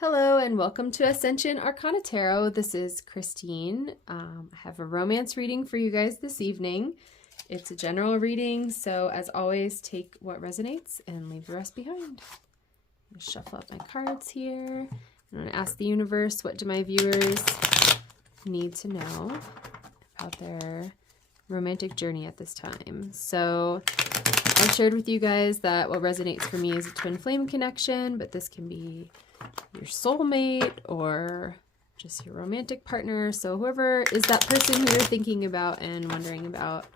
Hello and welcome to Ascension Arcana Tarot. This is Christine. I have a romance reading for you guys this evening. It's a general reading, so as always, take what resonates and leave the rest behind. I'm going to shuffle up my cards here. I'm going to ask the universe, what do my viewers need to know about their romantic journey at this time? So I shared with you guys that what resonates for me is a twin flame connection, but this can be your soulmate or just your romantic partner. So whoever is that person who you're thinking about and wondering about,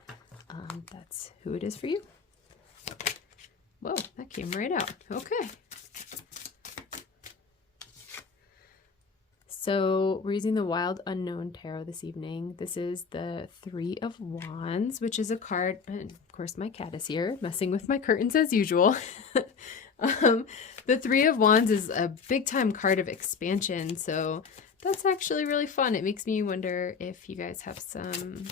that's who it is for you. Whoa, that came right out. Okay. So we're using the Wild Unknown Tarot this evening. This is the Three of Wands, which is a card, and of course my cat is here messing with my curtains as usual. The Three of Wands is a big time card of expansion, so that's actually really fun. It makes me wonder if you guys have some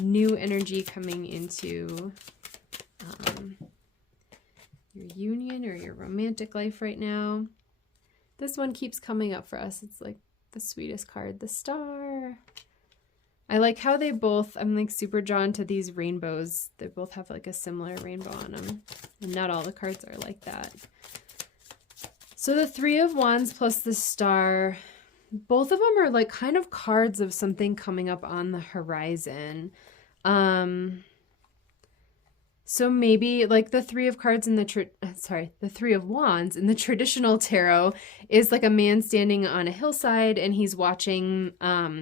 new energy coming into your union or your romantic life right now. This one keeps coming up for us. It's like the sweetest card, the Star. I like how they both, I'm like super drawn to these rainbows. They both have like a similar rainbow on them. And not all the cards are like that. So the Three of Wands plus the Star, both of them are like kind of cards of something coming up on the horizon. So maybe like the Three of Cards in the Three of Wands in the traditional tarot is like a man standing on a hillside and he's watching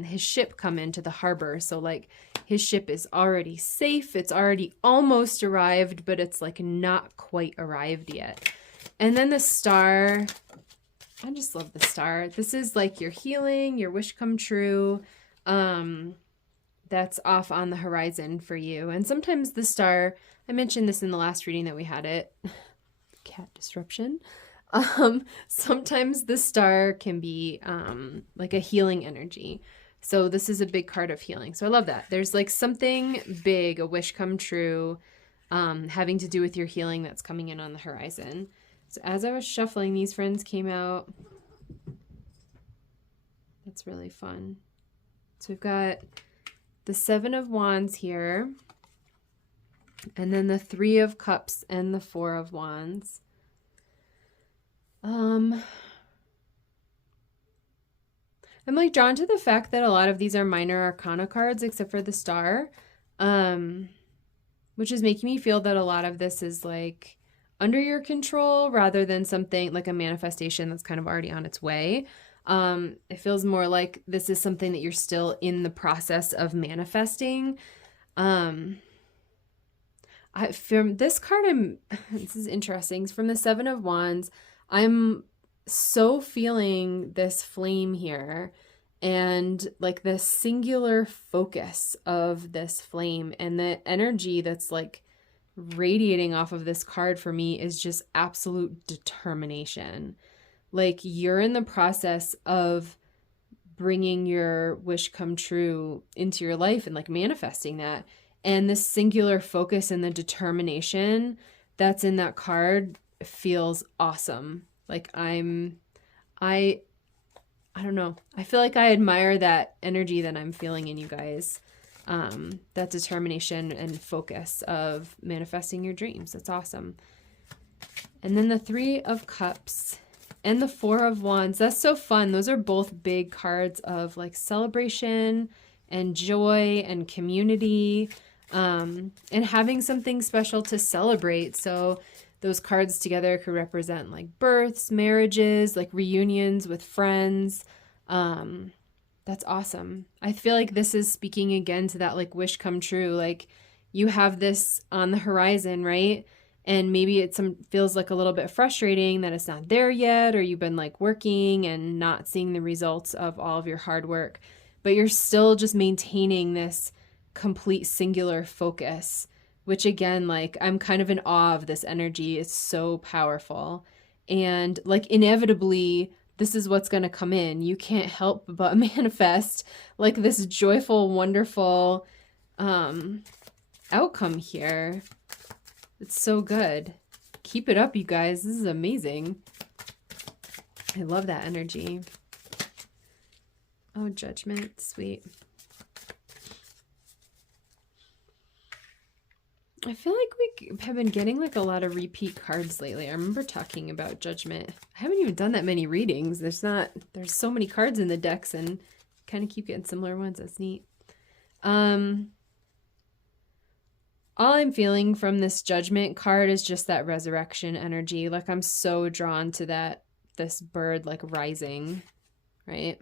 his ship come into the harbor. So like his ship is already safe. It's already almost arrived, but it's like not quite arrived yet. And then the Star, I just love the Star. This is like your healing, your wish come true. That's off on the horizon for you. And sometimes the Star, I mentioned this in the last reading that we had it, cat disruption. Sometimes the Star can be like a healing energy. So this is a big card of healing. So I love that. There's like something big, a wish come true, having to do with your healing that's coming in on the horizon. So as I was shuffling, these friends came out. That's really fun. So we've got the Seven of Wands here. And then the Three of Cups and the Four of Wands. I'm like drawn to the fact that a lot of these are minor arcana cards except for the Star, which is making me feel that a lot of this is like under your control rather than something like a manifestation that's kind of already on its way. It feels more like this is something that you're still in the process of manifesting. From this card, this is interesting. From the Seven of Wands, I'm so feeling this flame here and like the singular focus of this flame, and the energy that's like radiating off of this card for me is just absolute determination. Like you're in the process of bringing your wish come true into your life and like manifesting that. And this singular focus and the determination that's in that card feels awesome. Like I don't know. I feel like I admire that energy that I'm feeling in you guys. That determination and focus of manifesting your dreams. That's awesome. And then the Three of Cups and the Four of Wands. That's so fun. Those are both big cards of like celebration and joy and community. And having something special to celebrate. So those cards together could represent like births, marriages, like reunions with friends. That's awesome. I feel like this is speaking again to that like wish come true. Like you have this on the horizon, right? And maybe it feels like a little bit frustrating that it's not there yet, or you've been like working and not seeing the results of all of your hard work, but you're still just maintaining this complete singular focus, which again, like I'm kind of in awe of this energy. It's so powerful. And like inevitably, this is what's going to come in. You can't help but manifest like this joyful, wonderful outcome here. It's so good. Keep it up, you guys. This is amazing. I love that energy. Oh, judgment, sweet. I feel like we have been getting like a lot of repeat cards lately. I remember talking about judgment. I haven't even done that many readings. There's so many cards in the decks and kind of keep getting similar ones. That's neat. All I'm feeling from this judgment card is just that resurrection energy. Like I'm so drawn to this bird like rising, right?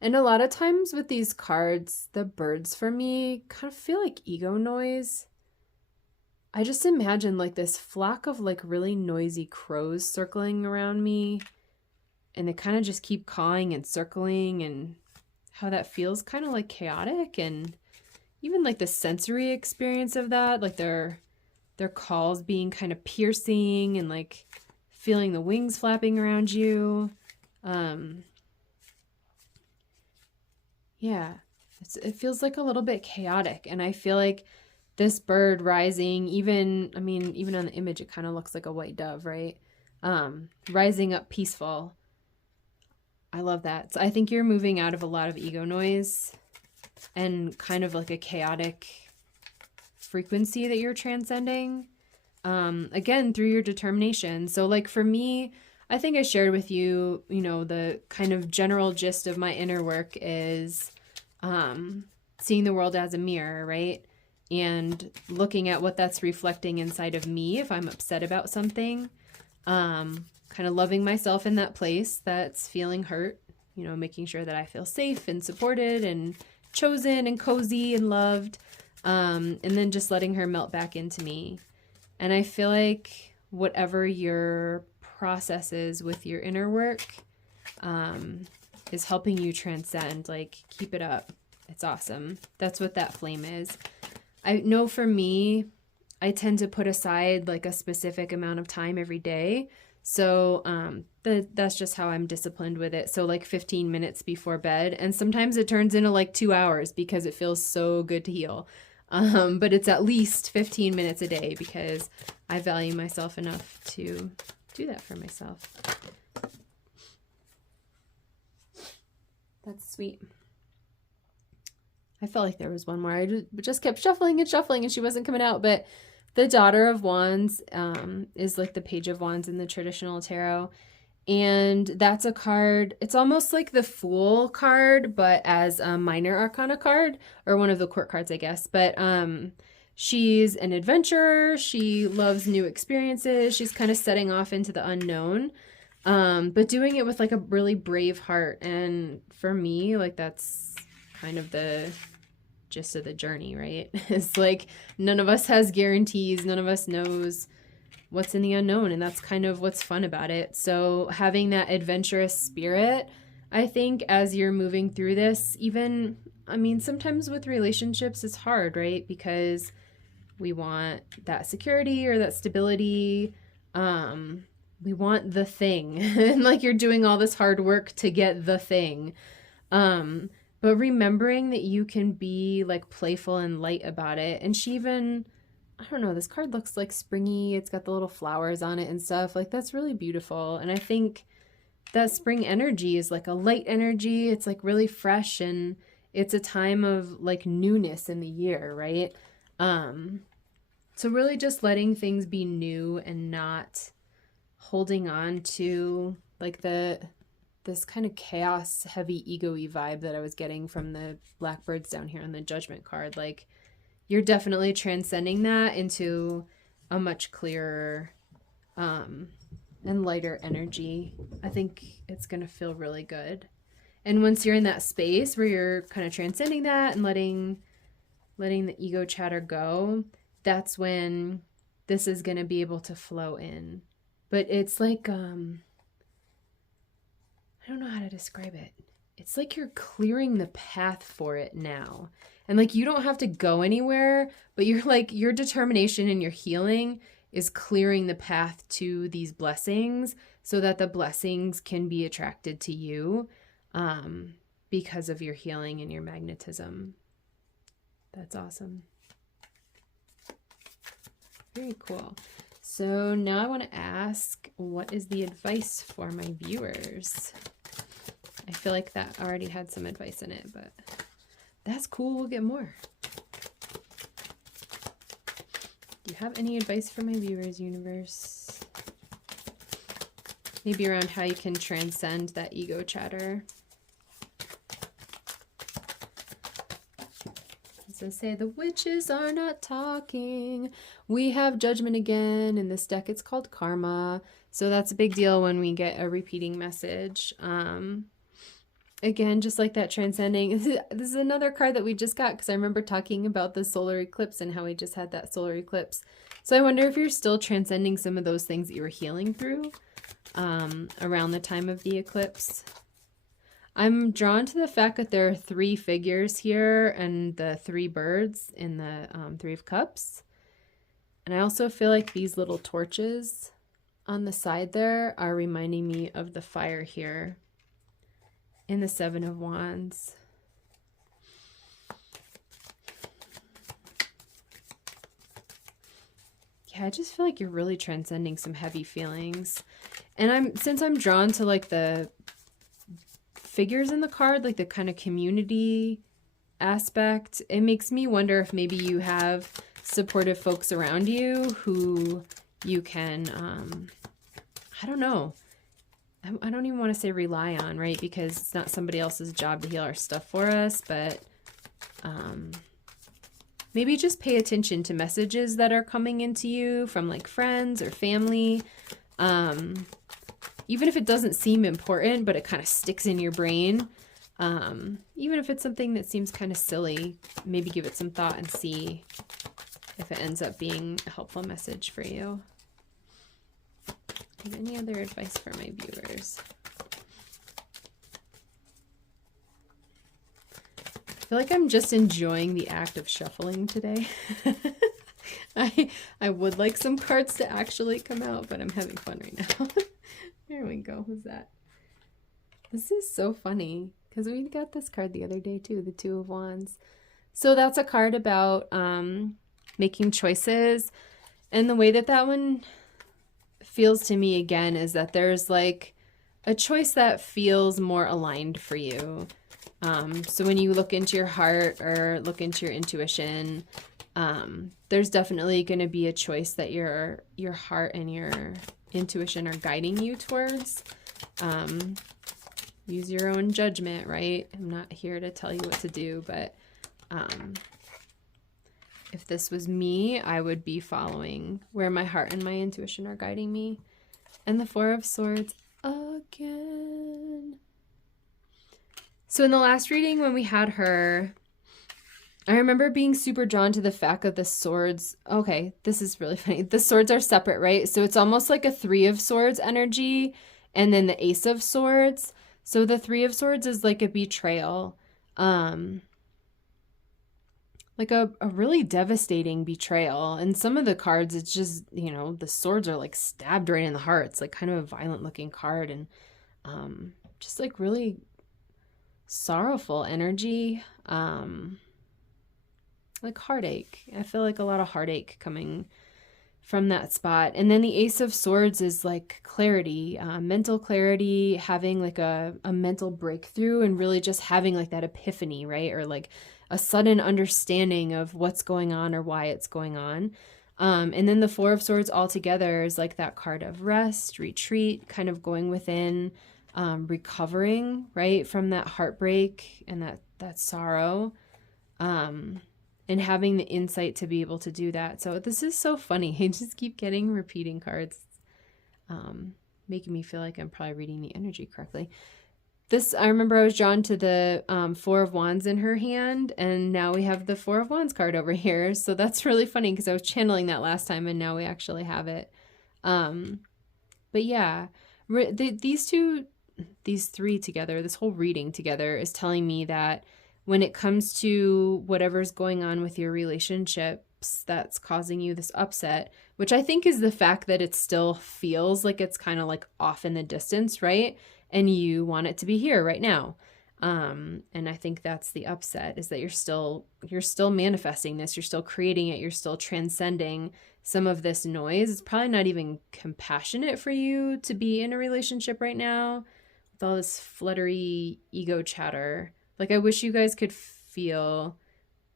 And a lot of times with these cards, the birds for me kind of feel like ego noise. I just imagine like this flock of like really noisy crows circling around me, and they kind of just keep cawing and circling, and how that feels kind of like chaotic, and even like the sensory experience of that, like their calls being kind of piercing and like feeling the wings flapping around you. Yeah, it feels like a little bit chaotic, and I feel like this bird rising, even on the image, it kind of looks like a white dove, right? Rising up peaceful. I love that. So I think you're moving out of a lot of ego noise and kind of like a chaotic frequency that you're transcending. Again, through your determination. So like for me, I think I shared with you, the kind of general gist of my inner work is seeing the world as a mirror, right? And looking at what that's reflecting inside of me if I'm upset about something. Kind of loving myself in that place that's feeling hurt, making sure that I feel safe and supported and chosen and cozy and loved. And then just letting her melt back into me. And I feel like whatever your process is with your inner work is helping you transcend. Like, keep it up. It's awesome. That's what that flame is. I know for me, I tend to put aside like a specific amount of time every day. So that's just how I'm disciplined with it. So like 15 minutes before bed. And sometimes it turns into like 2 hours because it feels so good to heal. But it's at least 15 minutes a day because I value myself enough to do that for myself. That's sweet. I felt like there was one more. I just kept shuffling and she wasn't coming out. But the Daughter of Wands is like the Page of Wands in the traditional tarot. And that's a card, it's almost like the Fool card, but as a minor arcana card, or one of the court cards, I guess. But she's an adventurer. She loves new experiences. She's kind of setting off into the unknown, but doing it with like a really brave heart. And for me, like that's kind of the gist of the journey, right? It's like none of us has guarantees. None of us knows what's in the unknown, and that's kind of what's fun about it. So having that adventurous spirit, I think, as you're moving through this, even, sometimes with relationships it's hard, right? Because we want that security or that stability. We want the thing and like you're doing all this hard work to get the thing. But remembering that you can be like playful and light about it. And she even, I don't know, this card looks like springy. It's got the little flowers on it and stuff. Like that's really beautiful. And I think that spring energy is like a light energy. It's like really fresh, and it's a time of like newness in the year, right? So really just letting things be new and not holding on to like this kind of chaos, heavy, ego-y vibe that I was getting from the blackbirds down here on the Judgment card. Like, you're definitely transcending that into a much clearer and lighter energy. I think it's going to feel really good. And once you're in that space where you're kind of transcending that and letting the ego chatter go, that's when this is going to be able to flow in. But it's like, I don't know how to describe it. It's like you're clearing the path for it now. And like you don't have to go anywhere, but you're like your determination and your healing is clearing the path to these blessings so that the blessings can be attracted to you because of your healing and your magnetism. That's awesome. Very cool. So now I want to ask, what is the advice for my viewers? I feel like that already had some advice in it, but that's cool. We'll get more. Do you have any advice for my viewers, universe? Maybe around how you can transcend that ego chatter. As I say, the witches are not talking. We have judgment again. In this deck, it's called karma. So that's a big deal when we get a repeating message. Again, just like that transcending. This is another card that we just got because I remember talking about the solar eclipse and how we just had that solar eclipse. So I wonder if you're still transcending some of those things that you were healing through around the time of the eclipse. I'm drawn to the fact that there are 3 figures here and the 3 birds in the 3 of Cups. And I also feel like these little torches on the side there are reminding me of the fire here in the 7 of Wands. Yeah, I just feel like you're really transcending some heavy feelings. And since I'm drawn to like the figures in the card, like the kind of community aspect, it makes me wonder if maybe you have supportive folks around you who you can, I don't know. I don't even want to say rely on, right? Because it's not somebody else's job to heal our stuff for us, but maybe just pay attention to messages that are coming into you from like friends or family. Even if it doesn't seem important, but it kind of sticks in your brain. Even if it's something that seems kind of silly, maybe give it some thought and see if it ends up being a helpful message for you. Have any other advice for my viewers? I feel like I'm just enjoying the act of shuffling today. I would like some cards to actually come out, but I'm having fun right now. There we go. Who's that? This is so funny because we got this card the other day too, the 2 of Wands. So that's a card about making choices. And the way that that one feels to me again is that there's like a choice that feels more aligned for you. So when you look into your heart or look into your intuition, there's definitely going to be a choice that your heart and your intuition are guiding you towards. Use your own judgment, right? I'm not here to tell you what to do, but if this was me, I would be following where my heart and my intuition are guiding me. And the 4 of Swords again. So in the last reading when we had her, I remember being super drawn to the fact that the swords, okay, this is really funny. The swords are separate, right? So it's almost like a 3 of Swords energy and then the Ace of Swords. So the 3 of Swords is like a betrayal. Like a really devastating betrayal. And some of the cards, it's just, you know, the swords are like stabbed right in the heart. It's like kind of a violent looking card and just like really sorrowful energy. Like heartache. I feel like a lot of heartache coming from that spot. And then the Ace of Swords is like clarity, mental clarity, having like a mental breakthrough and really just having like that epiphany, right? Or like a sudden understanding of what's going on or why it's going on. And then the 4 of Swords altogether is like that card of rest, retreat, kind of going within, recovering, right, from that heartbreak and that sorrow, and having the insight to be able to do that. So this is so funny. I just keep getting repeating cards, making me feel like I'm probably reading the energy correctly. This, I remember I was drawn to the 4 of Wands in her hand, and now we have the 4 of Wands card over here. So that's really funny because I was channeling that last time, and now we actually have it. But yeah, these 3 together, this whole reading together is telling me that when it comes to whatever's going on with your relationships that's causing you this upset, which I think is the fact that it still feels like it's kind of like off in the distance, right? And you want it to be here right now. And I think that's the upset, is that you're still manifesting this, you're still creating it, you're still transcending some of this noise. It's probably not even compassionate for you to be in a relationship right now with all this fluttery ego chatter. Like, I wish you guys could feel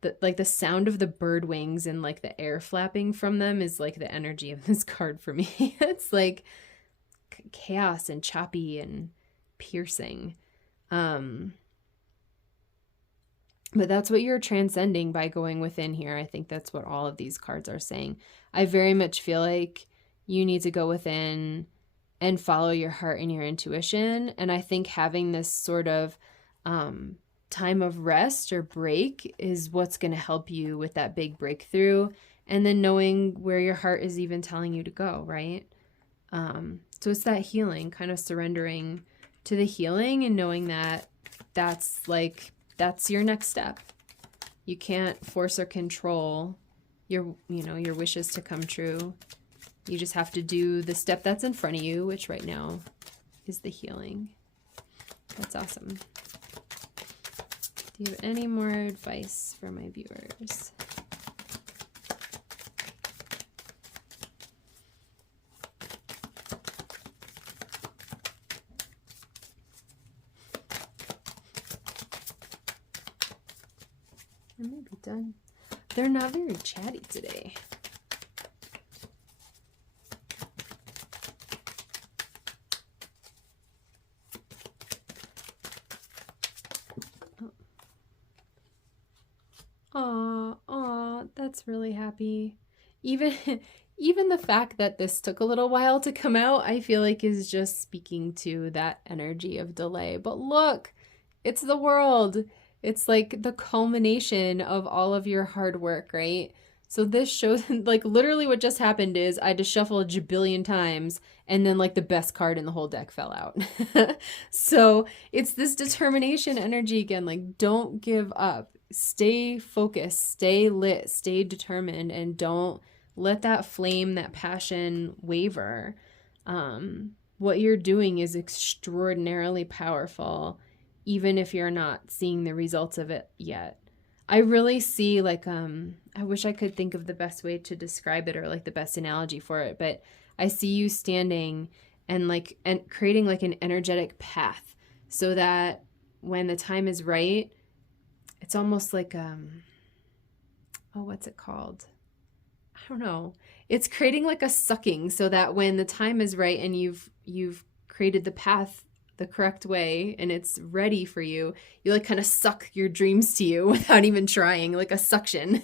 that, like, the sound of the bird wings and like the air flapping from them is like the energy of this card for me. It's like chaos and choppy and piercing. But that's what you're transcending by going within here. I think that's what all of these cards are saying. I very much feel like you need to go within and follow your heart and your intuition. And I think having this sort of time of rest or break is what's going to help you with that big breakthrough. And then knowing where your heart is even telling you to go, right? So it's that healing, kind of surrendering to the healing and knowing that that's your next step. You can't force or control your wishes to come true. You just have to do the step that's in front of you, which right now is the healing. That's awesome. Do you have any more advice for my viewers? I may be done. They're not very chatty today. Aw, that's really happy. Even the fact that this took a little while to come out, I feel like is just speaking to that energy of delay. But look, it's the world. It's like the culmination of all of your hard work, right? So this shows, like, literally what just happened is I just shuffled a jabillion times and then like the best card in the whole deck fell out. So it's this determination energy again, like, don't give up. Stay focused, stay lit, stay determined, and don't let that flame, that passion waver. What you're doing is extraordinarily powerful, even if you're not seeing the results of it yet. I really see, like, I wish I could think of the best way to describe it or like the best analogy for it, but I see you standing and creating like an energetic path so that when the time is right, it's almost like, what's it called? I don't know. It's creating like a sucking so that when the time is right and you've created the path the correct way and it's ready for you, you like kind of suck your dreams to you without even trying, like a suction.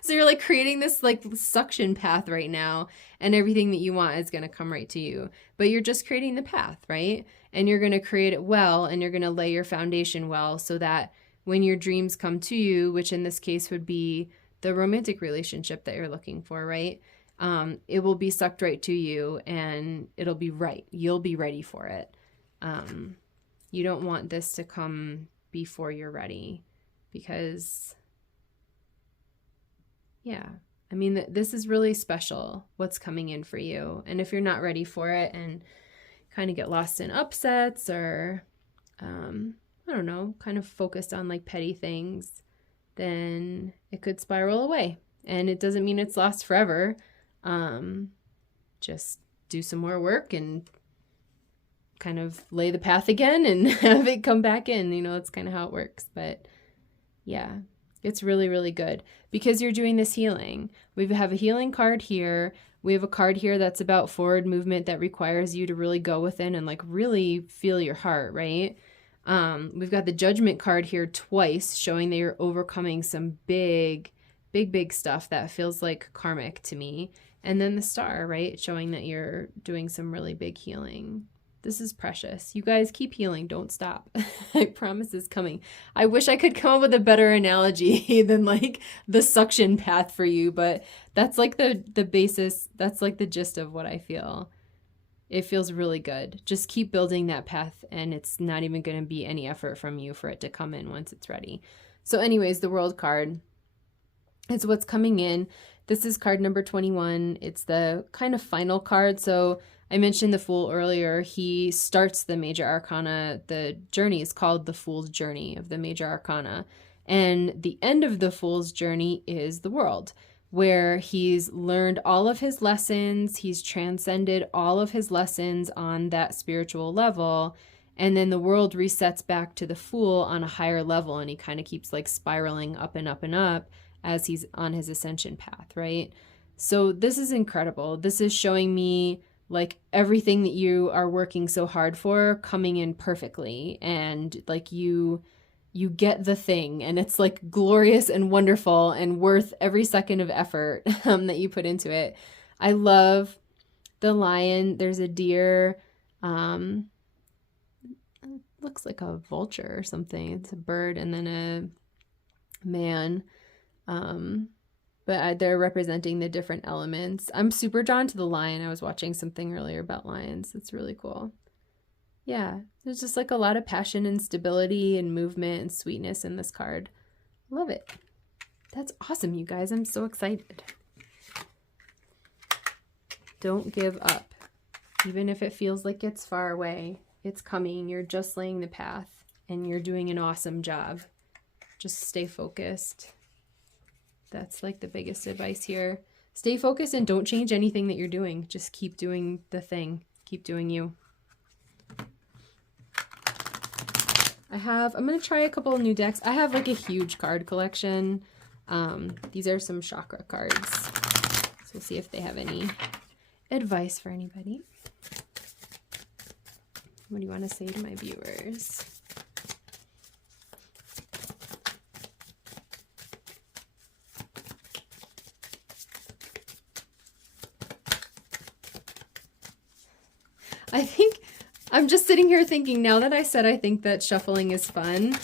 So you're like creating this like suction path right now, and everything that you want is going to come right to you. But you're just creating the path, right? And you're going to create it well, and you're going to lay your foundation well so that when your dreams come to you, which in this case would be the romantic relationship that you're looking for, right? It will be sucked right to you and it'll be right. You'll be ready for it. You don't want this to come before you're ready because, yeah, I mean, this is really special, what's coming in for you. And if you're not ready for it and kind of get lost in upsets or, I don't know, kind of focused on like petty things, then it could spiral away. And it doesn't mean it's lost forever. Just do some more work and kind of lay the path again and have it come back in. You know, that's kind of how it works. But yeah, it's really, really good because you're doing this healing. We have a healing card here. We have a card here that's about forward movement that requires you to really go within and like really feel your heart, right? We've got the judgment card here twice, showing that you're overcoming some big stuff that feels like karmic to me. And then the star, right? Showing that you're doing some really big healing. This is precious. You guys keep healing. Don't stop. I promise it's coming. I wish I could come up with a better analogy than like the suction path for you, but that's like the basis. That's like the gist of what I feel. It feels really good. Just keep building that path, and it's not even going to be any effort from you for it to come in once it's ready. So anyways, the World card, it's what's coming in. This is card number 21. It's the kind of final card. So I mentioned the Fool earlier. He starts the major arcana. The journey is called the Fool's Journey of the major arcana. And the end of the Fool's Journey is the world, where he's learned all of his lessons. He's transcended all of his lessons on that spiritual level. And then the world resets back to the Fool on a higher level. And he kind of keeps like spiraling up and up and up as he's on his ascension path, right? So this is incredible. This is showing me like everything that you are working so hard for coming in perfectly, and like you get the thing, and it's like glorious and wonderful and worth every second of effort that you put into it. I love the lion. There's a deer. It looks like a vulture or something. It's a bird, and then a man. But they're representing the different elements. I'm super drawn to the lion. I was watching something earlier about lions. It's really cool. Yeah, there's just like a lot of passion and stability and movement and sweetness in this card. Love it. That's awesome, you guys. I'm so excited. Don't give up. Even if it feels like it's far away, it's coming. You're just laying the path, and you're doing an awesome job. Just stay focused. That's like the biggest advice here. Stay focused and don't change anything that you're doing. Just keep doing the thing. Keep doing you. I'm going to try a couple of new decks. I have like a huge card collection. These are some chakra cards. So we'll see if they have any advice for anybody. What do you want to say to my viewers? I think I'm just sitting here thinking, now that I said I think that shuffling is fun,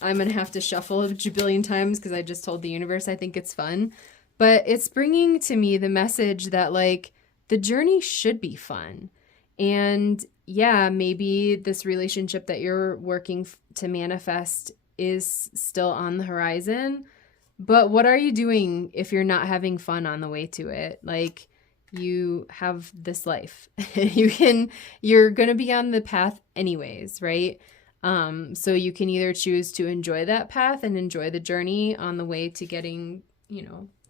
I'm going to have to shuffle a jabillion times because I just told the universe I think it's fun. But it's bringing to me the message that like the journey should be fun. And yeah, maybe this relationship that you're working to manifest is still on the horizon. But what are you doing if you're not having fun on the way to it? Like, you have this life. You're going to be on the path anyways, right? So you can either choose to enjoy that path and enjoy the journey on the way to getting,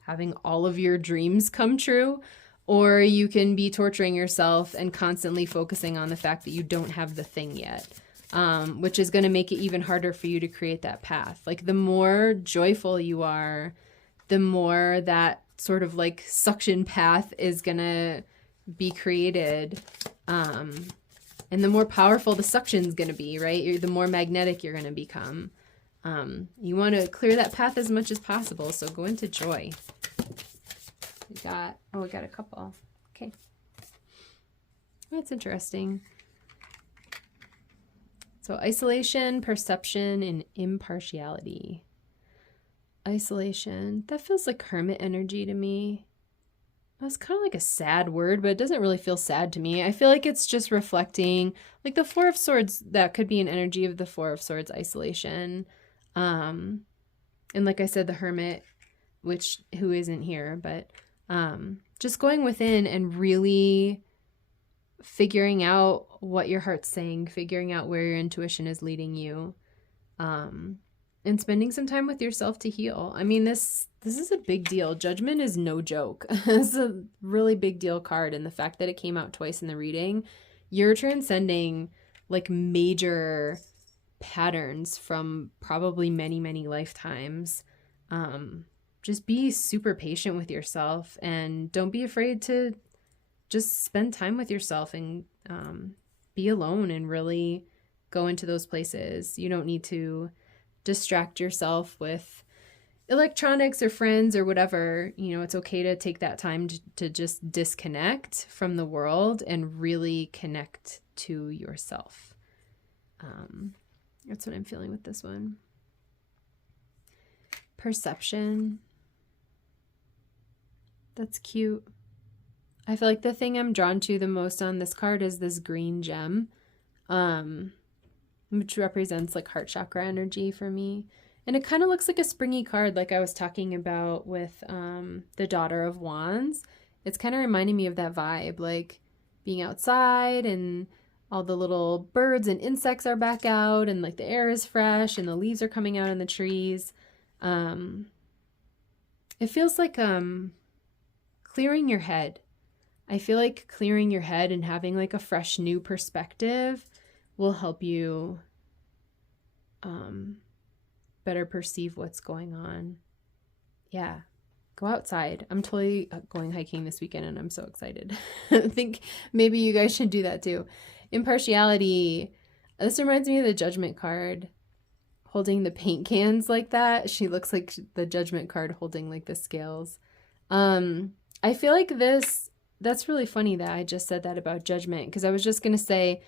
having all of your dreams come true, or you can be torturing yourself and constantly focusing on the fact that you don't have the thing yet, which is going to make it even harder for you to create that path. Like the more joyful you are, the more that sort of like suction path is gonna be created, and the more powerful the suction's gonna be, right? The more magnetic you're gonna become. You want to clear that path as much as possible, so go into joy. We got a couple. Okay, that's interesting. So isolation, perception, and impartiality. Isolation. That feels like hermit energy to me. That's kind of like a sad word, but it doesn't really feel sad to me. I feel like it's just reflecting, like the Four of Swords, that could be an energy of the Four of Swords isolation. And like I said, the hermit, who isn't here, but just going within and really figuring out what your heart's saying, figuring out where your intuition is leading you. And spending some time with yourself to heal. I mean, this is a big deal. Judgment is no joke. It's a really big deal card. And the fact that it came out twice in the reading, you're transcending like major patterns from probably many, many lifetimes. Just be super patient with yourself, and don't be afraid to just spend time with yourself and be alone and really go into those places. You don't need to distract yourself with electronics or friends or whatever. It's okay to take that time to just disconnect from the world and really connect to yourself. That's what I'm feeling with this one. Perception. That's cute. I feel like the thing I'm drawn to the most on this card is this green gem. Which represents like heart chakra energy for me. And it kind of looks like a springy card, like I was talking about with the Daughter of Wands. It's kind of reminding me of that vibe. Like being outside, and all the little birds and insects are back out, and like the air is fresh and the leaves are coming out in the trees. It feels like clearing your head. I feel like clearing your head and having like a fresh new perspective will help you better perceive what's going on. Yeah. Go outside. I'm totally going hiking this weekend and I'm so excited. I think maybe you guys should do that too. Impartiality. This reminds me of the judgment card, holding the paint cans like that. She looks like the judgment card holding like the scales. I feel like that's really funny that I just said that about judgment, because I was just going to say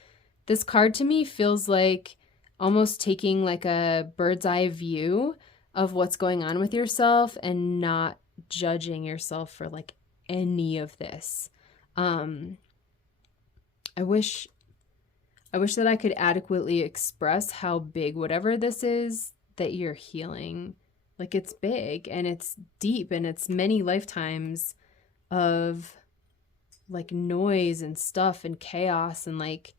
this card to me feels like almost taking like a bird's eye view of what's going on with yourself and not judging yourself for like any of this. I wish that I could adequately express how big whatever this is that you're healing. Like, it's big and it's deep and it's many lifetimes of like noise and stuff and chaos, and like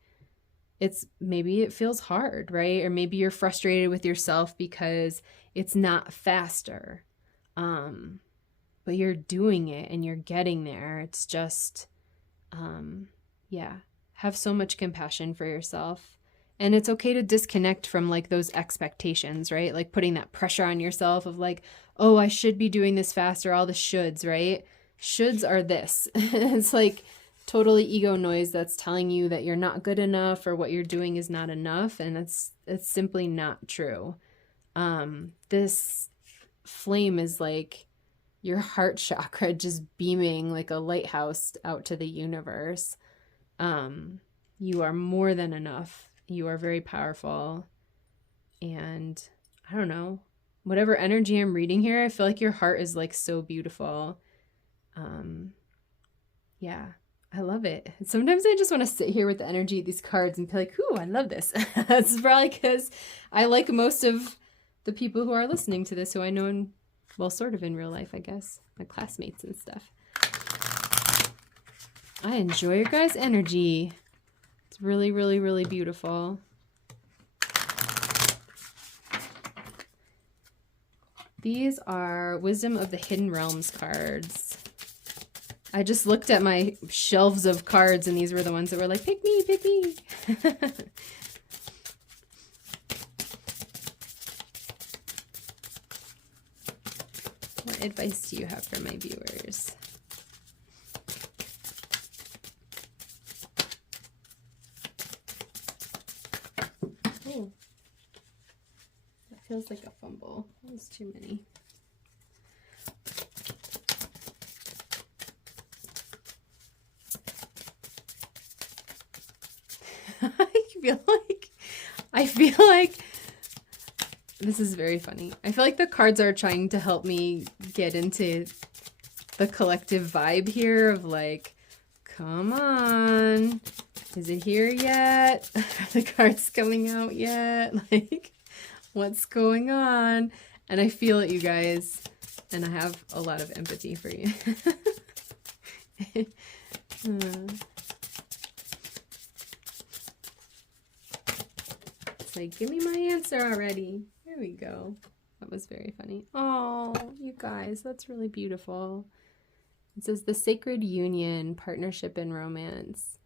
maybe it feels hard, right? Or maybe you're frustrated with yourself because it's not faster. But you're doing it and you're getting there. It's just, have so much compassion for yourself. And it's okay to disconnect from like those expectations, right? Like putting that pressure on yourself of like, oh, I should be doing this faster, all the shoulds, right? Shoulds are this. It's like totally ego noise that's telling you that you're not good enough or what you're doing is not enough. And it's simply not true. This flame is like your heart chakra just beaming like a lighthouse out to the universe. You are more than enough. You are very powerful. And I don't know, whatever energy I'm reading here, I feel like your heart is like so beautiful. Yeah, I love it. Sometimes I just want to sit here with the energy of these cards and be like, ooh, I love this. That's probably because I like most of the people who are listening to this, who I know in, well, sort of in real life, I guess, my classmates and stuff. I enjoy your guys' energy. It's really, really, really beautiful. These are Wisdom of the Hidden Realms cards. I just looked at my shelves of cards and these were the ones that were like, pick me, pick me. What advice do you have for my viewers? Oh, that feels like a fumble. That was too many. I feel like this is very funny. I feel like the cards are trying to help me get into the collective vibe here of like, come on, is it here yet? Are the cards coming out yet? Like, what's going on? And I feel it, you guys, and I have a lot of empathy for you. Like, give me my answer already. There we go. That was very funny. Oh, you guys, that's really beautiful. It says the sacred union, partnership, and romance.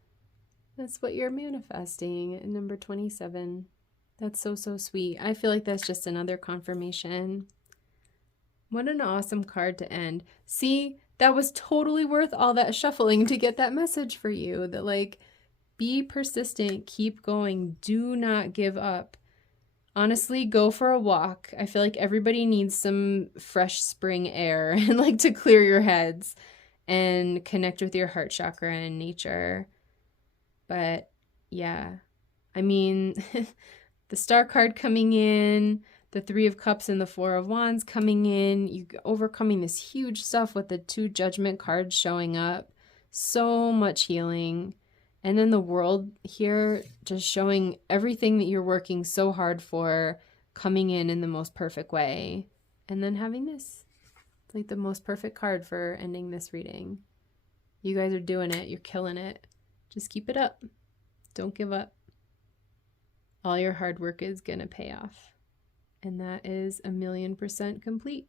That's what you're manifesting at number 27. That's so, so sweet. I feel like that's just another confirmation. What an awesome card to end. See, that was totally worth all that shuffling to get that message for you. That like, be persistent, keep going, do not give up. Honestly, go for a walk. I feel like everybody needs some fresh spring air and like to clear your heads and connect with your heart chakra and nature. But yeah, I mean, the Star card coming in, the Three of Cups and the Four of Wands coming in, you overcoming this huge stuff with the two Judgment cards showing up. So much healing. And then the World here just showing everything that you're working so hard for coming in the most perfect way. And then having this. It's like the most perfect card for ending this reading. You guys are doing it. You're killing it. Just keep it up. Don't give up. All your hard work is going to pay off. And that is 1,000,000% complete.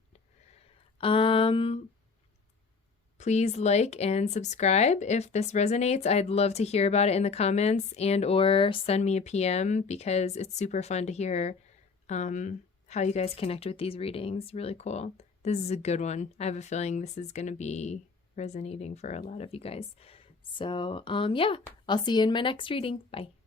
Please like and subscribe if this resonates. I'd love to hear about it in the comments and or send me a PM, because it's super fun to hear how you guys connect with these readings. Really cool. This is a good one. I have a feeling this is going to be resonating for a lot of you guys. So yeah, I'll see you in my next reading. Bye.